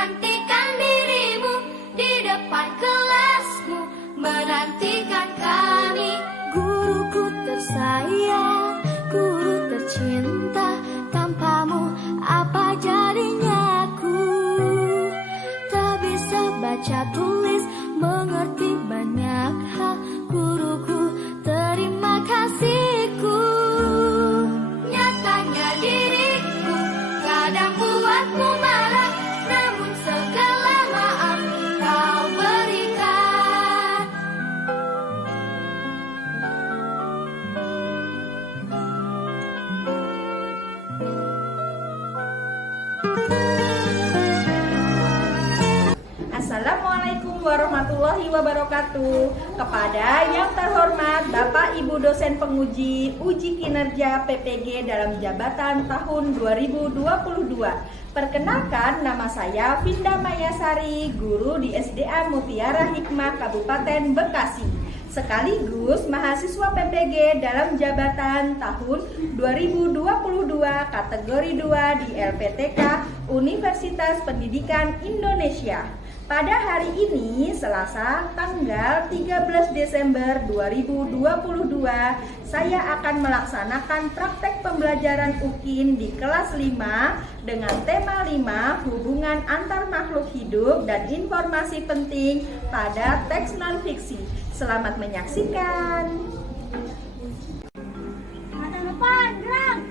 nantikan dirimu di depan kelasmu, menantikan kami. Guruku tersayang, guru tercinta, tanpamu apa jadinya aku? Tak bisa baca tulis, mengerti banyak hal. Guruku, terima kasihku. Nyatanya diriku kadang buatmu marah, namun segala maaf kau berikan. Assalamualaikum warahmatullahi wabarakatuh. Kepada yang terhormat Bapak Ibu dosen penguji uji kinerja PPG dalam jabatan tahun 2022. Perkenalkan, nama saya Vinda Mayasari, guru di SDA Mutiara Hikmah Kabupaten Bekasi, sekaligus mahasiswa PPG dalam jabatan tahun 2022 kategori 2 di LPTK Universitas Pendidikan Indonesia. Pada hari ini, Selasa, tanggal 13 Desember 2022, saya akan melaksanakan praktek pembelajaran UKIN di kelas 5 dengan tema 5, hubungan antar makhluk hidup dan informasi penting pada teks non-fiksi. Selamat menyaksikan. Mata depan, gerak.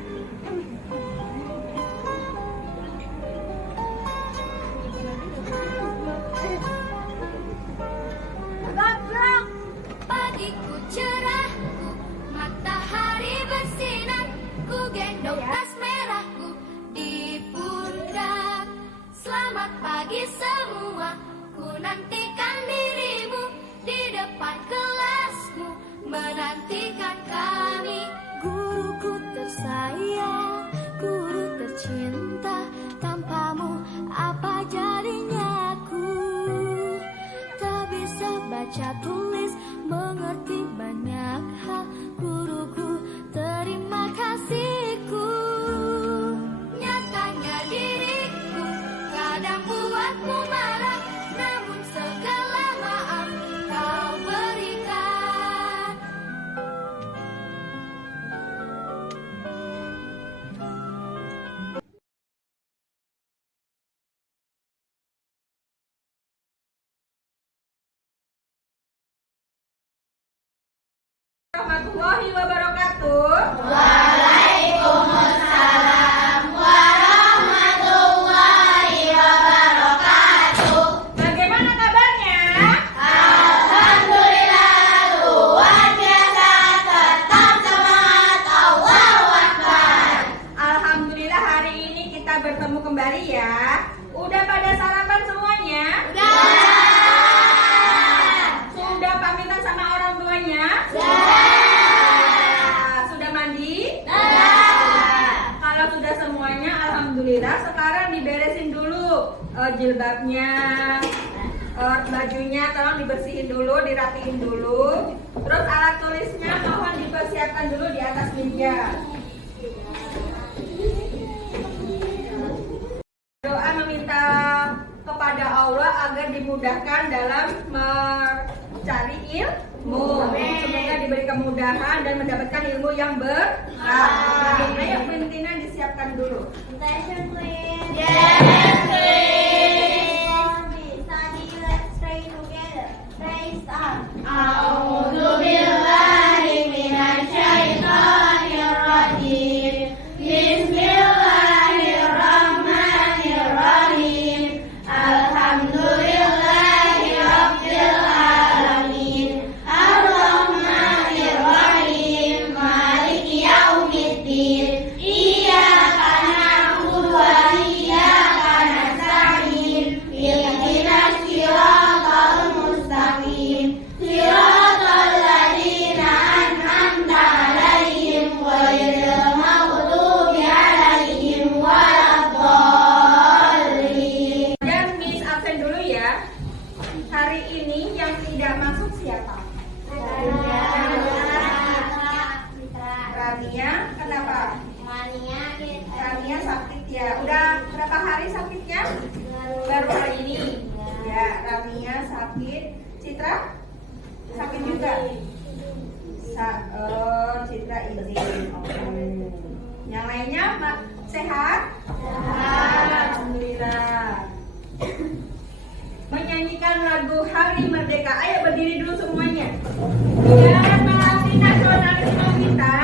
Pagiku cerahku, matahari bersinar, ku gendong tas merahku di pundak. Selamat pagi semua, ku nantikan dirimu di depan kelasmu, menantikan kami. Guruku tersayang, guru tercinta, tanpamu apa jadinya aku? Tak bisa baca tulis, mengerti banyak hal. Guruku, terima kasihku. Nyatanya diriku kadang buatmu marah, namun segala maaf kau berikan. Warahmatullahi wabarakatuh. Waalaikumsalam warahmatullahi wabarakatuh. Bagaimana kabarnya? Alhamdulillah luar biasa, tetap semangat, Allahu Akbar. Alhamdulillah hari ini kita bertemu kembali ya. Udah pada sarapan semuanya? Sudah pamitan sama orang tuanya? Sudah mandi? Kalau sudah semuanya, alhamdulillah. Sekarang diberesin dulu jilbabnya, bajunya tolong dibersihin dulu, dirapiin dulu. Terus alat tulisnya mohon dipersiapkan dulu di atas meja. Doa meminta kepada Allah agar dimudahkan dalam mencari ilmu. Semoga diberi kemudahan dan mendapatkan ilmu yang berkah. Ayo pentina disiapkan dulu. Attention please. Yes, please. Study, let's pray together. Pray start. A'udzu billahi minasyaitonir rajim. Bismillahirrahmanirrahim. Alhamdulillahi rabbil alamin. Ar-Rahmanir-Rahim. Maliki yaumiddin. Iyyaka na'budu wa iyyaka merdeka. Ayo berdiri dulu semuanya. Biar melatih nasionalisme kita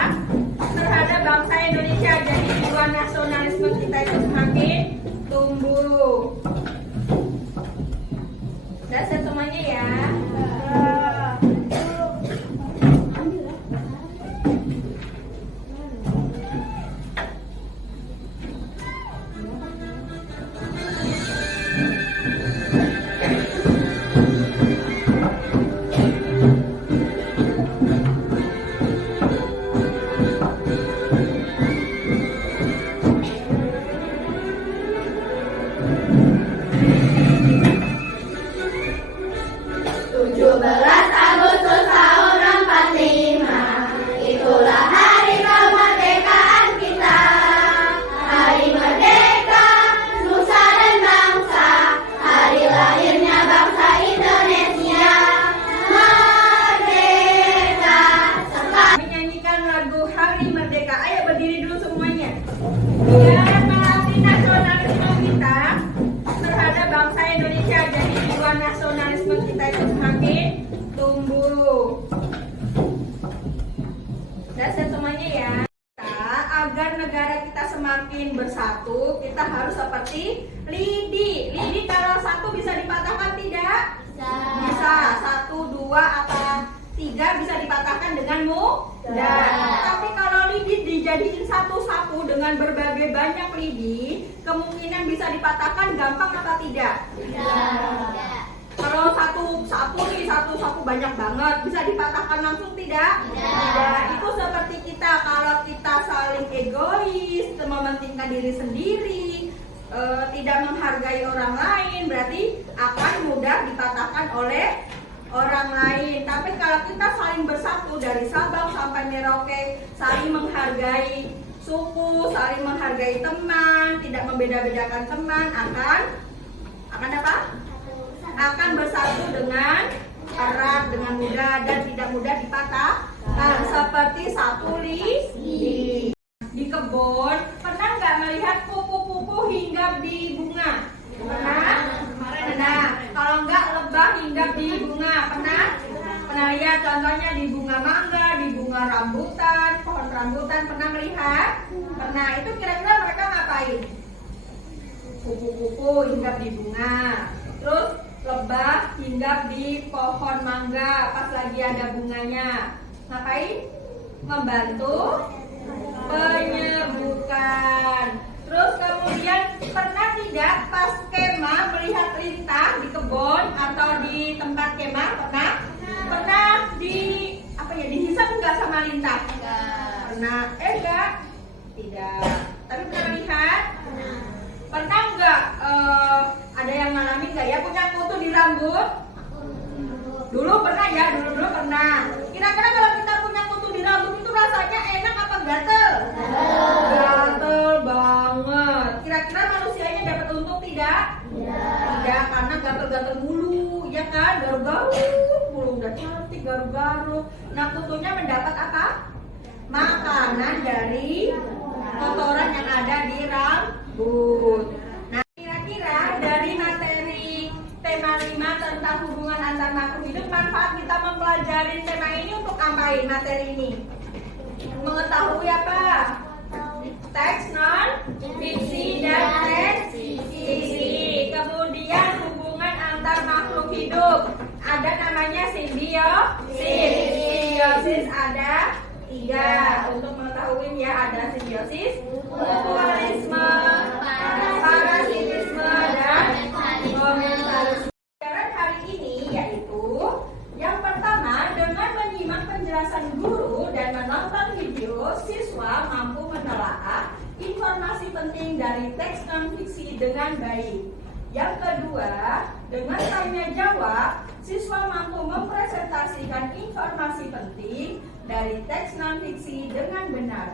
terhadap bangsa Indonesia. Jadi jiwa nasionalisme kita itu semakin tumbuh. Udah siap semuanya ya. Nasionalisme kita itu semakin tumbuh. Udah siap semuanya ya. Agar negara kita semakin bersatu, kita harus seperti lidi. Lidi kalau satu bisa dipatahkan tidak? Bisa. Satu, dua, atau tiga bisa dipatahkan dengan mudah. Tapi kalau lidi dijadiin satu-satu dengan berbagai banyak lidi, kemungkinan bisa dipatahkan gampang apa tidak? Kalau satu sapu banyak banget, bisa dipatahkan langsung tidak? Tidak. Itu seperti kita, kalau kita saling egois, mementingkan diri sendiri, tidak menghargai orang lain, berarti akan mudah dipatahkan oleh orang lain. Tapi kalau kita saling bersatu dari Sabang sampai Merauke, saling menghargai suku, saling menghargai teman, tidak membeda-bedakan teman, akan apa? Akan bersatu dengan erat, dengan mudah, dan tidak mudah dipatahkan. Seperti satu lidi. Di kebun, pernah nggak melihat kupu-kupu hinggap di bunga? Pernah? Pernah. Kalau nggak lebah hinggap di bunga, pernah? Pernah lihat contohnya di bunga mangga, di bunga rambutan, pohon rambutan, pernah melihat? Pernah. Itu kira-kira mereka ngapain? Kupu-kupu hinggap di bunga. Terus lebah hinggap di pohon mangga pas lagi ada bunganya. Ngapain? Membantu penyembuhan. Terus kemudian pernah tidak pas kemah melihat lintah di kebun atau di tempat kemah? Pernah? Pernah dihisap enggak sama lintah? Pernah? Enggak? Tidak. Tapi pernah lihat? Pernah enggak ada yang ngalamin nggak ya punya kutu di rambut? Dulu pernah ya, dulu pernah. Kira-kira kalau kita punya kutu di rambut itu rasanya enak apa gatel? Gatel banget. Kira-kira manusianya dapat untung tidak? Tidak, karena gatel-gatel mulu, ya kan? Garuk-garuk mulu, udah cantik garuk-garuk. Nah, kutunya mendapat apa? Makanan dari kotoran yang ada di rambut. Dari materi tema 5 tentang hubungan antar makhluk hidup, manfaat kita mempelajari tema ini untuk ngapain materi ini? Mengetahui apa? Teks non fiksi dan teks fiksi. Kemudian hubungan antar makhluk hidup. Ada namanya simbiosis. Simbiosis ada 3. Untuk mengetahui ya, ada simbiosis, mutualisme, parasitisme, dan komentarisme. Pelajaran hari ini yaitu yang pertama, dengan menyimak penjelasan guru dan menonton video, siswa mampu menelaah informasi penting dari teks non-fiksi dengan baik. Yang kedua, dengan tanya jawab, siswa mampu mempresentasikan informasi penting dari teks non-fiksi dengan benar.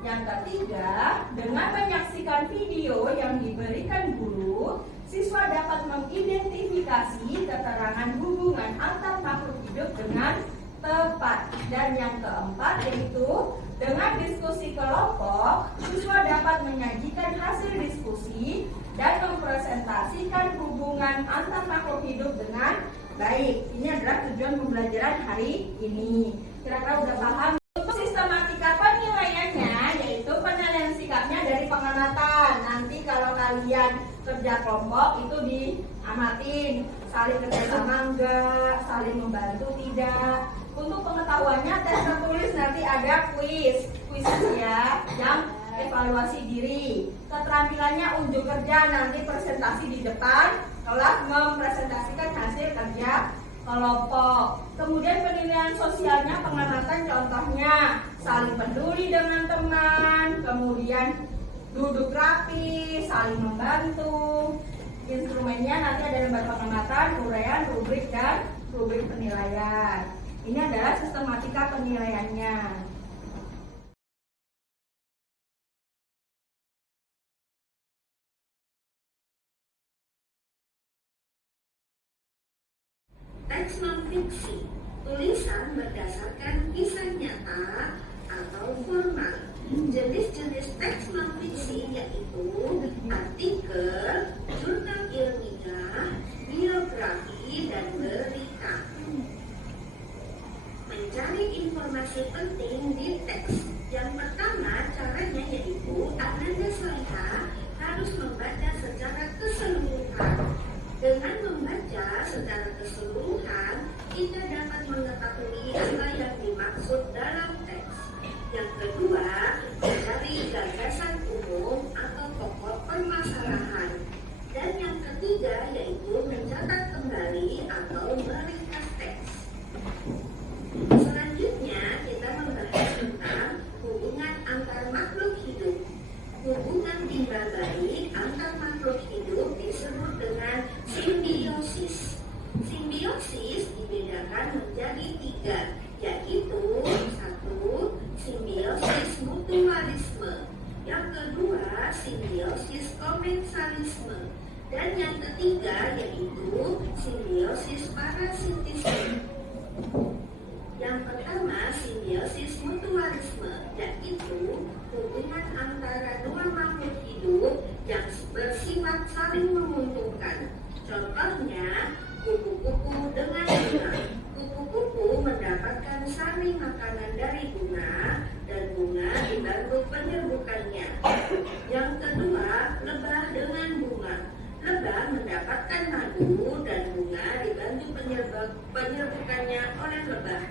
Yang ketiga, dengan menyaksikan video yang diberikan guru, siswa dapat mengidentifikasi keterangan hubungan antar makhluk hidup dengan tepat. Dan yang keempat yaitu dengan diskusi kelompok, siswa dapat menyajikan hasil diskusi dan mempresentasikan hubungan antar makhluk hidup dengan Baik, ini adalah tujuan pembelajaran hari ini. Kira-kira udah paham? Untuk sistematika penilaiannya, yaitu penilaian sikapnya dari pengamatan. Nanti kalau kalian kerja kelompok itu diamatin, saling kerjasama enggak, saling membantu tidak. Untuk pengetahuannya tes tertulis nanti ada kuis ya, yang evaluasi diri. Keterampilannya unjuk kerja, nanti presentasi di depan kelas mempresentasikan hasil kerja kelompok. Kemudian penilaian sosialnya pengamatan, contohnya saling peduli dengan teman, kemudian duduk rapi, saling membantu. Instrumennya nanti ada lembar pengamatan, uraian, rubrik, dan rubrik penilaian. Ini adalah sistematika penilaiannya. Teks non-fiksi, tulisan berdasarkan kisah nyata atau formal. Jenis-jenis teks non-fiksi yaitu artikel, jurnal ilmiah, biografi, dan berita. Mencari informasi penting di teks. Yang pertama caranya yaitu Ananda Saleha harus membaca secara keseluruhan. Dengan membaca secara keseluruhan, kita dapat mengetahui apa yang dimaksud dalam teks. Yang kedua, mencari gagasan umum atau pokok permasalahan. Dan yang ketiga yaitu mencatat kembali atau meringkas teks. Selanjutnya, kita membahas tentang hubungan antar makhluk hidup. Hubungan timbal balik antar makhluk hidup disebut dengan simbiosis. Simbiosis dibedakan menjadi 3, yaitu 1. Simbiosis mutualisme, yang kedua simbiosis komensalisme, dan yang ketiga yaitu simbiosis parasitisme. Yang pertama, simbiosis mutualisme, yaitu hubungan antara dua makhluk hidup yang bersifat saling menguntungkan. Contohnya, kupu-kupu dengan bunga. Kupu-kupu mendapatkan sari makanan dari bunga, dan bunga dibantu penyerbukannya. Yang kedua, lebah dengan bunga. Lebah mendapatkan madu, dan bunga dibantu penyerbukannya oleh lebah.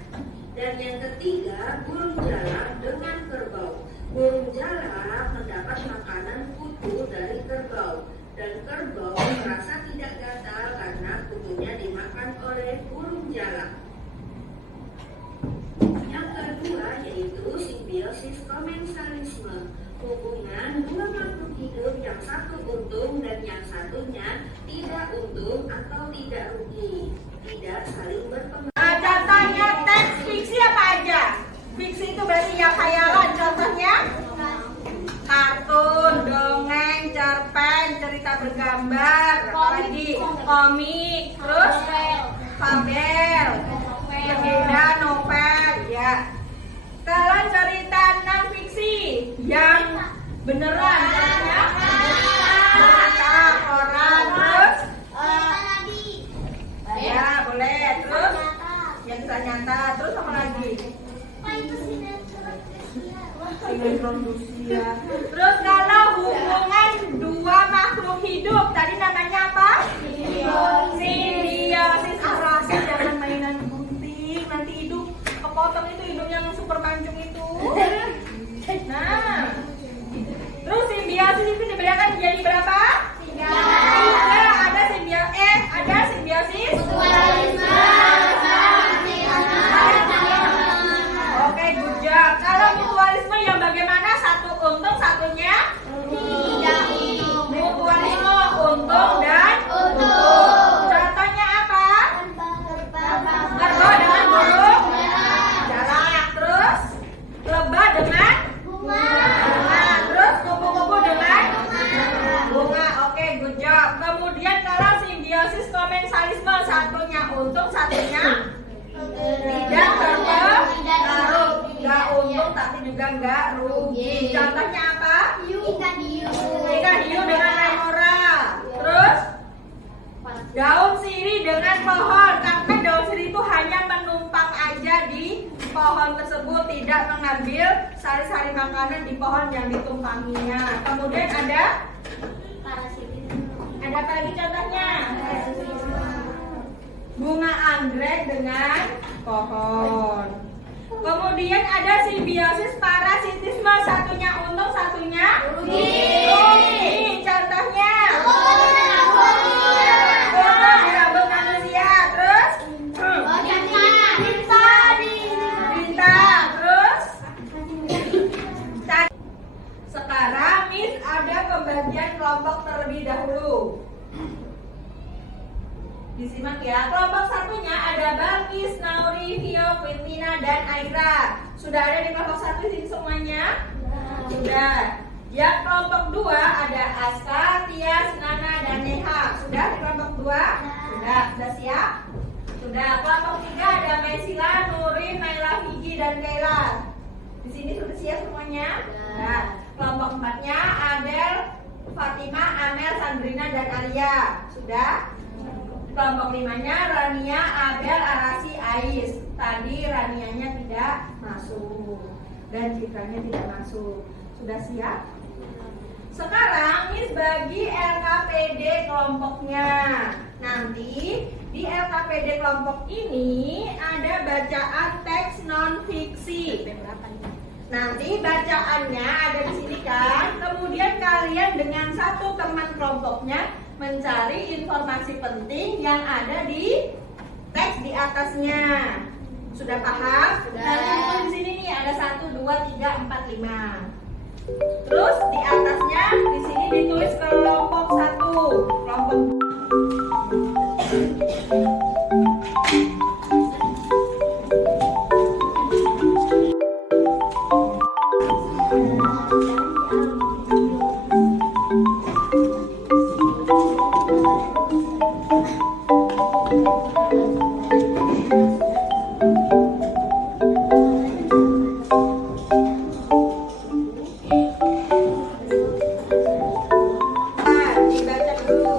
Dan yang ketiga, burung jalak dengan kerbau. Burung jalak mendapat makanan kutu dari kerbau, dan kerbau merasa tidak gatal karena kutunya dimakan oleh burung jalak. Yang kedua yaitu simbiosis komensalisme, hubungan dua makhluk hidup yang satu untung dan yang satunya tidak untung atau tidak rugi, tidak saling berpengaruh. Contohnya teks fiksi apa aja? Fiksi itu berarti ya khayalan. Contohnya kartun, dongeng, cerpen, cerita bergambar, apalagi komik, terus fabel, legenda, novel, ya. Kalau cerita non fiksi yang beneran, contohnya cerita koran, terus ya boleh, terus yang kisah nyata, terus apa lagi? Sinetron Rusia. Terus kalau hubungan dua makhluk hidup tadi namanya apa? Simbiosis. Rasa jangan mainan gunting, nanti hidup kepotong itu hidung yang super mancung itu. Nah, terus simbiosis itu dibedakan menjadi berapa? 3. Ada simbiosis Oke, good job. Kalau mutualisme yang bagaimana? Satu untung, satunya tidak untung. Mutualisme untung dan untung. Contohnya apa? Kerbau dengan burung jalak. Terus lebah dengan bunga. Terus kupu-kupu dengan bunga. Oke, good job. Kemudian kalau simbiosis komensalisme, satunya untung, satunya tidak berpengaruh, nggak untung tapi juga nggak rugi. Contohnya apa? Ikan hiu dengan remora. Terus daun sirih dengan pohon. pohon tersebut tidak mengambil sari-sari makanan di pohon yang ditumpanginya. Kemudian ada apa lagi contohnya? Bunga anggrek dengan pohon. Kemudian ada simbiosis parasitisme, satunya untung, satunya rugi. Contohnya dirambut manusia, terus bintang, terus sekarang Miss ada pembagian kelompok terlebih dahulu. Disimak ya. Kelompok satunya ada Balkis, Nauri, Vio, Quintina, dan Aira. Sudah ada di kelompok satu sini semuanya? Sudah. Yang kelompok dua ada Aska, Tias, Nana, dan Neha. Sudah di kelompok dua? Sudah. Sudah siap? Sudah. Kelompok tiga ada Mesila, Nurin, Naila, Fiji, dan Kaila. Di sini sudah siap semuanya? Sudah. Kelompok empatnya Adel, Fatima, Amel, Sandrina, dan Alia. Sudah. Kelompok limanya Rania, Abel, Arasi, Ais. Tadi Ranianya tidak masuk dan Citranya tidak masuk. Sudah siap? Sekarang Miss bagi LKPD kelompoknya. Nanti di LKPD kelompok ini ada bacaan teks non fiksi. Nanti bacaannya ada di sini kan. Kemudian kalian dengan satu teman kelompoknya mencari informasi penting yang ada di teks di atasnya. Sudah paham? Sudah. Kalian tulis di sini nih ada 1, 2, 3, 4, 5. Terus di atasnya di sini ditulis kelompok 1, kelompok dibaca dulu.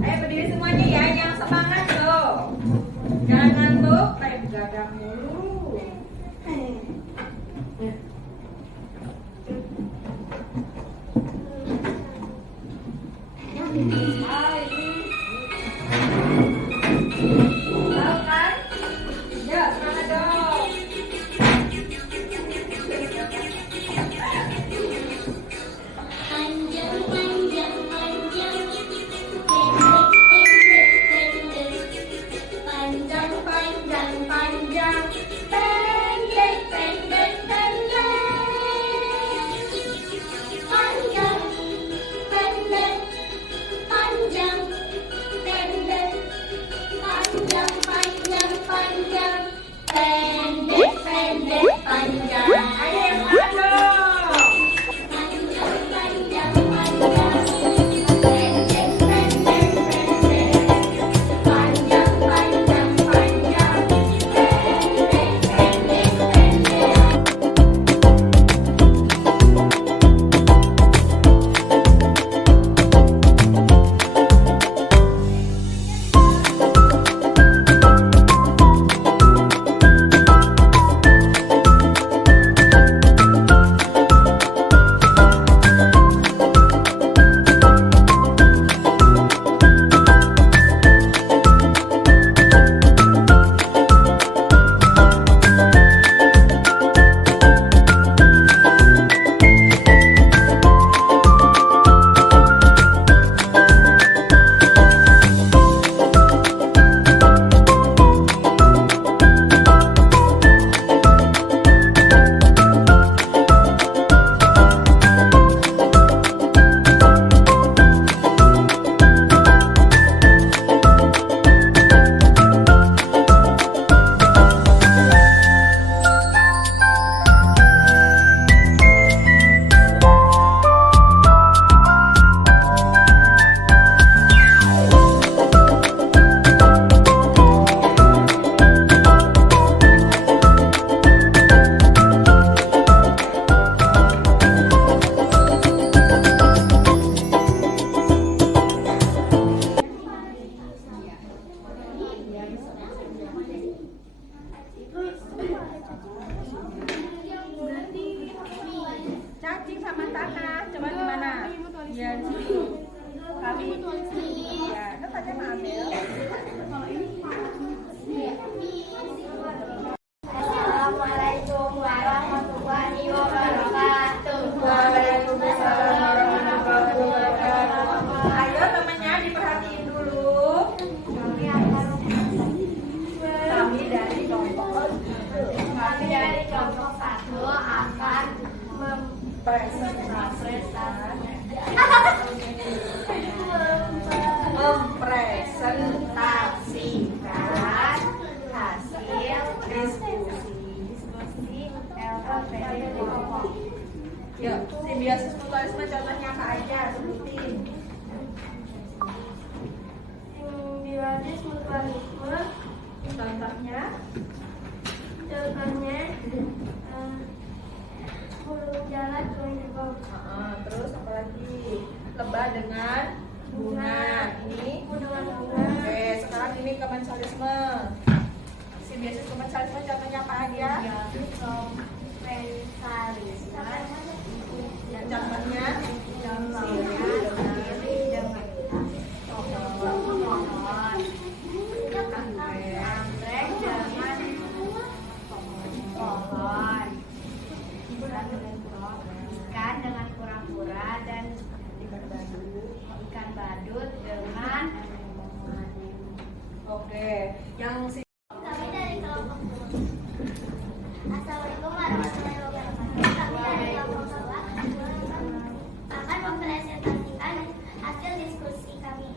Ayo berdiri semuanya ya, yang semangat loh. Jangan ngantuk, kayak begadang mulu. Tahu kan? Ya, semangat dong. Panjang, hubungan. Ini Hubungan hubungan. oke, sekarang ini komensalisme. Simbiosis komensalisme contohnya apa aja? Contohnya ikan dengan kura-kura dan ikan badut dengan oke, yang si kami dari kelompok Assalamualaikum warahmatullahi wabarakatuh. Kami dari kelompok bawah akan mempresentasikan hasil diskusi kami.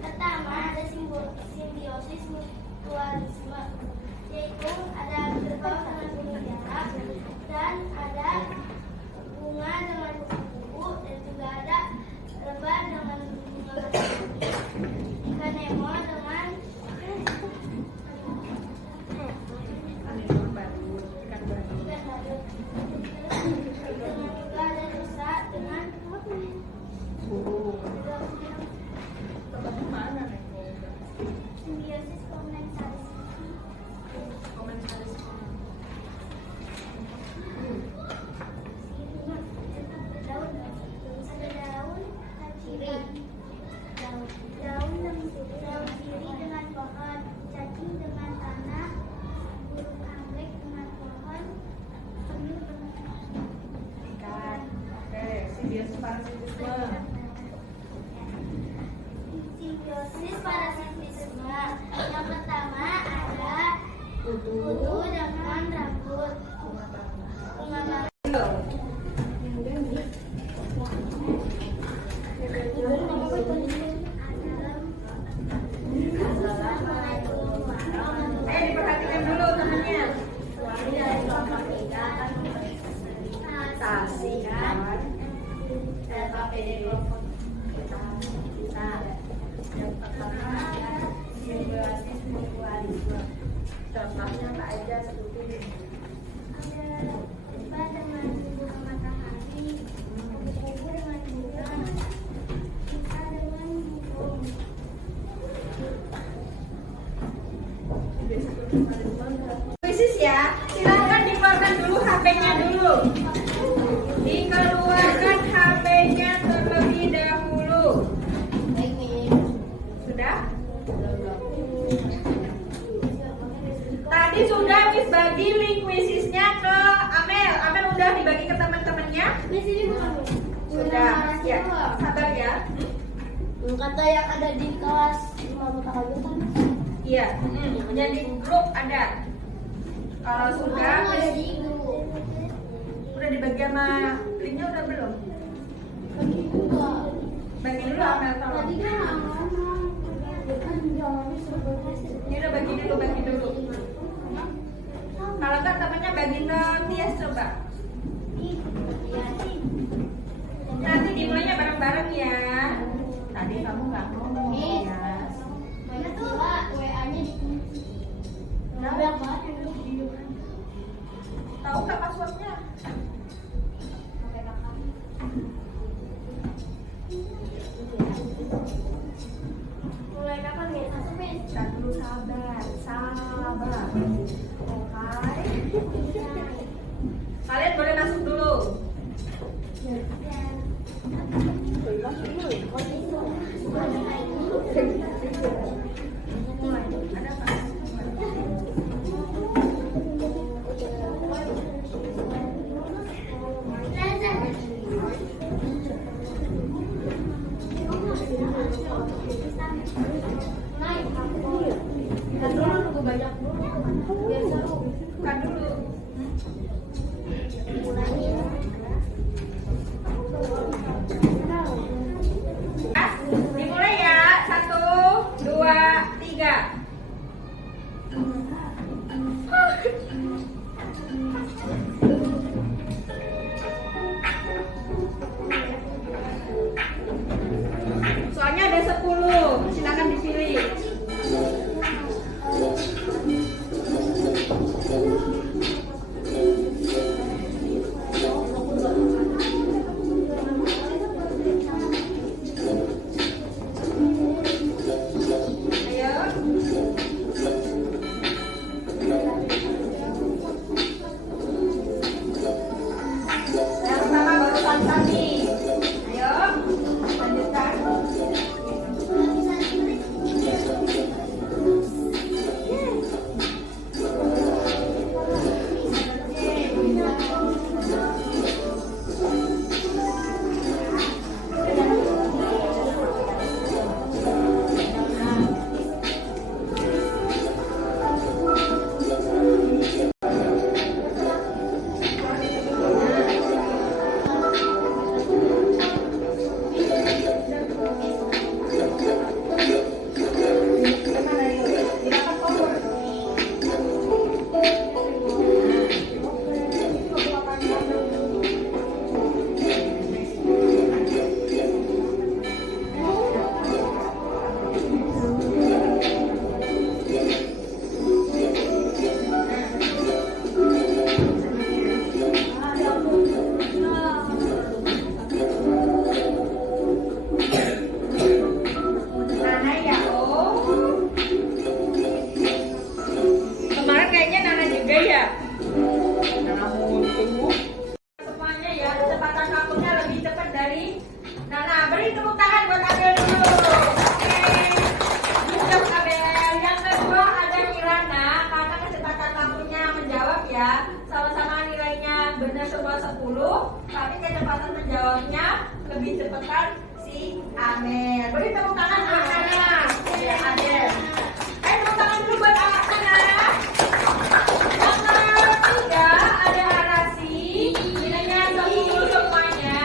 Pertama ada simbiosis mutualisme, yaitu ada kerbau dengan bunga jarak dan ada bunga dengan kupu-kupu dan juga ada lebah dengan bunga matahari, ikan nemo dengan ikan badut, dan juga ada rusa dengan mana nih? simbiosis komensalisme. Komensalisme. Daun sirih dengan pohon, cacing dengan tanah, burung anggrek dengan pohon, penyu dengan Ikan. Oke, simbiosis parasitisme. simbiosis parasitisme. Yang pertama ada kutu dengan rambut, bunga mawar. Diperhatikan dulu temannya. Tasi kan. Yang pertama simbiosis mutualisme. Contohnya apa aja sebutin. Ada lebah dengan bunga matahari, kupu-kupu dengan bunga, ikan dengan burung. Krisis ya, silakan dikeluarkan dulu HP-nya dulu. Dikeluarkan HP-nya terlebih dahulu. Sudah? Tadi sudah Miss bagi link quizisnya ke Amel. Amel udah dibagi ke teman-temannya? Sudah. Ya, sabar ya. Kata yang ada di kelas 5 mata kayu kan? Iya, jadi grup ada. Kalau sudah, ada di grup. udah dibagi sama linknya udah belum? Bagi dulu Amel tolong. Tadi kan ngomong, kan jawabnya suruh Ini udah bagi dulu. Kalau kan temannya bagi ke Tias coba. Nanti dimulainya bareng-bareng ya. Tadi kamu nggak ngomong ya. Mana tuh WA-nya dikunci. Banyak banget yang lu video kan. Tahu nggak passwordnya? Pakai kakak. Mulai kapan nih? Masuk nih. Kita dulu sabar. Oke. Kalian boleh masuk dulu. Ada apa? Kan dulu nunggu banyak dulu. Biar seru. Bukan dulu. Dimulai ya. 1, 2, 3. Soalnya ada 10. Silakan dipilih. Beri tepuk tangan buat Abel dulu. Oke. Good job Abel. Yang kedua ada Kirana. Karena kecepatan waktunya menjawab ya. Sama-sama nilainya benar semua 10. Tapi kecepatan menjawabnya lebih cepetan si Amel. Beri tepuk tangan buat Hana. Ya Abel. Tepuk tangan dulu buat Hana. Yang ketiga ada Harasi. Nilainya 10 semuanya.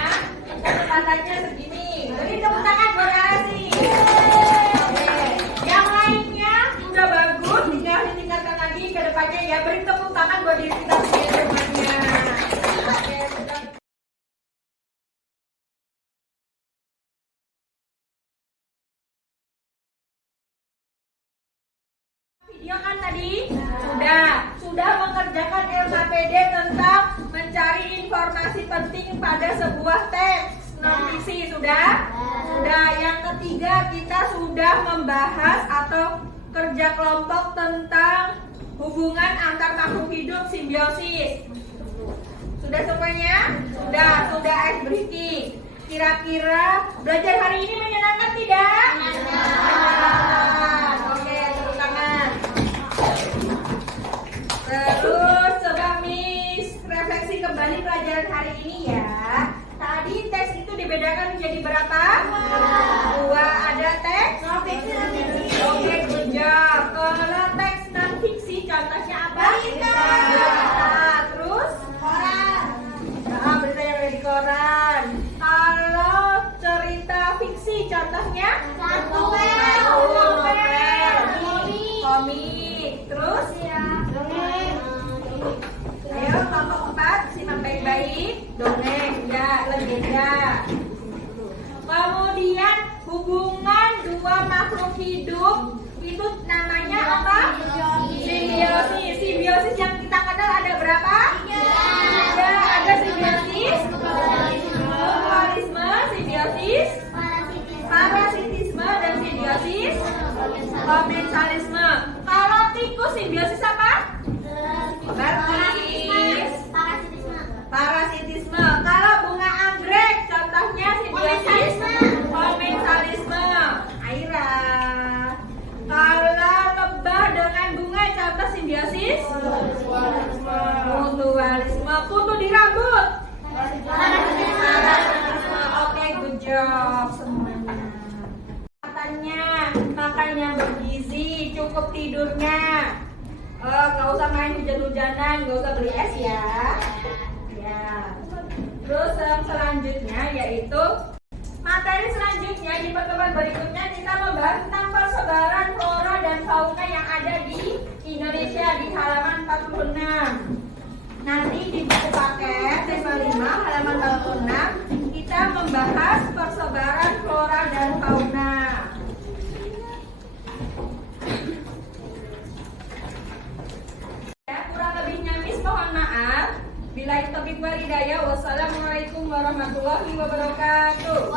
Kecepatannya segini. Beri tepuk tangan buat Harasi. Yang lainnya udah bagus, tinggal ditingkatkan lagi ke depannya ya. Beri tepuk tangan buat diri kita sendiri semuanya. Oke, sudah. Video kan tadi sudah mengerjakan LKPD tentang mencari informasi penting pada sebuah teks non fiksi sudah. Yang ketiga kita sudah membahas atau kerja kelompok tentang hubungan antar makhluk hidup simbiosis. Sudah semuanya? Sudah ice breaking. Kira-kira belajar hari ini menyenangkan tidak? Menyenangkan. Oke, tepuk tangan. Terus coba Miss refleksi kembali pelajaran hari ini ya. Tadi teks itu dibedakan menjadi berapa? Dua. Ada teks non fiksi. Oke, good job. Kalau teks non fiksi contohnya apa? Berita. Terus? Koran. Nah, berita yang ada di koran. Kalau cerita fiksi contohnya? Novel. Komik. Terus? Ayo kelompok 4 simak baik-baik. Dongeng ya, legenda. Kemudian hubungan dua makhluk hidup itu namanya apa? Simbiosis. Simbiosis yang kita kenal ada berapa? Tiga. Ada simbiosis, mutualisme, simbiosis, parasitisme, dan simbiosis komensalisme. Kalau tikus simbiosis apa? Parasitisme. Kalau bunga anggrek contohnya simbiosis komensalisme. Aira. Kalau lebah dengan bunga contoh simbiosis mutualisme. Kutu di rambut parasitisme. Oke, good job semuanya. Makan yang bergizi, cukup tidurnya. Nggak usah main hujan-hujanan, nggak usah beli es ya. Terus yang selanjutnya yaitu materi selanjutnya di pertemuan berikutnya kita membahas tentang persebaran flora dan fauna yang ada di Indonesia di halaman 46. Nanti di buku paket tema 5 halaman 46 kita membahas persebaran flora dan fauna. Kurang lebihnya Miss mohon maaf. Billahi taufiq wal hidayah. Wassalamualaikum warahmatullahi wabarakatuh.